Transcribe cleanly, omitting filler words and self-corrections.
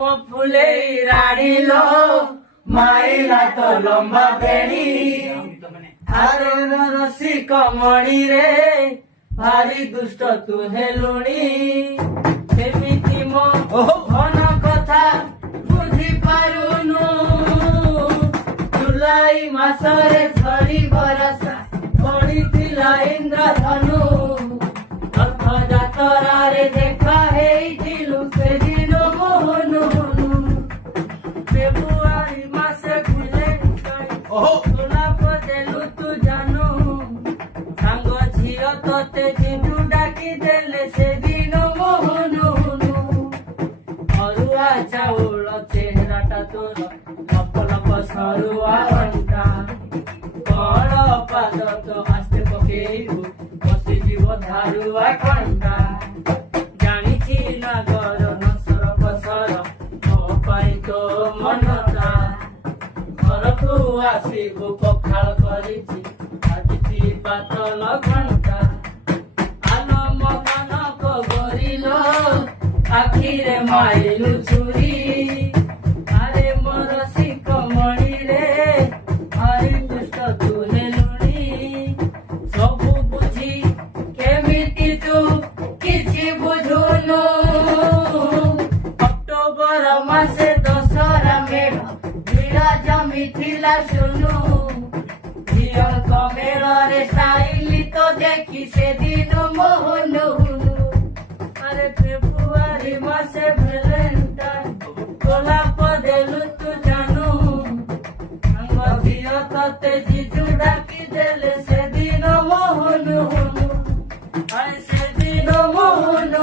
ফুলে রাড়িলো মাইলা তো লম্বা বেড়ি আরে রসি কমড়ি রে ভারি দুষ্ট তু হেলুনি এমিতি মো ঘন কথা বুঝি পারুনু জুলাই মাসরে ঝড়ি বরসা পড়িଥିଲା ইন্দ্রধনু রথযাତ୍ରାରେ ଦେଖା ହେଇଥିଲୁ ସେଦିନ ମୋହନ ଫେବୃଆରୀ ମାସେ ଖୁଲେ ଗୋଲାପ ଦେଲୁ ତୁ ଜାନୁ ସାଙ୍ଗ ଝିଅ ତତେ ଜିଜୁ ଡାକି ଦେଲେ ସେଦିନ ମୋହନ ଅରୁଆ ଚାଉଳ ଚେହେରାଟା ତୋର ଲପ ଲପ ସରୁଆ ଅଣ୍ଟା କଳ ପାଦ ତ ଆସ୍ତେ ପକେଇବୁ ବସିଯିବ ଧାରୁଆ କଣ୍ଟା ଜାଣିଛି ନାଗର ନସର ଫସର ମୋ ପାଇଁ ତୋ ମନଟା ଘରକୁ ଆସିବୁ ପଖାଳ କରିଛି ଆଜିଛି ପାତଲ ଘଣ୍ଟା ଆଲ ମଗନ କଗରିଲ ଆଖିରେ ମାଇଲୁ ଛୁରୀ ଆରେ ମୋର ଶିଖମଣିରେ ଭାରି ଦୁଷ୍ଟ ତୁ ହେଲୁଣି ସବୁ ବୁଝି କେମିତି ତୁ କିଛି ବୁଝୁନୁ ଅକ୍ଟୋବର ମାସେ ଦଶହରା ମେଢ ଭିଡ଼ ଜମିଥିଲା ଶୁଣୁ ଝିଅଙ୍କ ମେଳରେ ସାଇଲି ତ ଦେଖି ସେଦିନ ମୋହନ ଆରେ ଫେବୃଆରୀ ମାସେ ଭେଲେଣ୍ଟାଇନ୍ ଗୋଲାପ ଦେଲୁ ତୁ ଜାନୁ ସାଙ୍ଗ ଝିଅ ତତେ ଜିଜୁ ଡାକି ଦେଲେ ସେଦିନ ମୋହନ ଆରେ ସେଦିନ ମୋହନ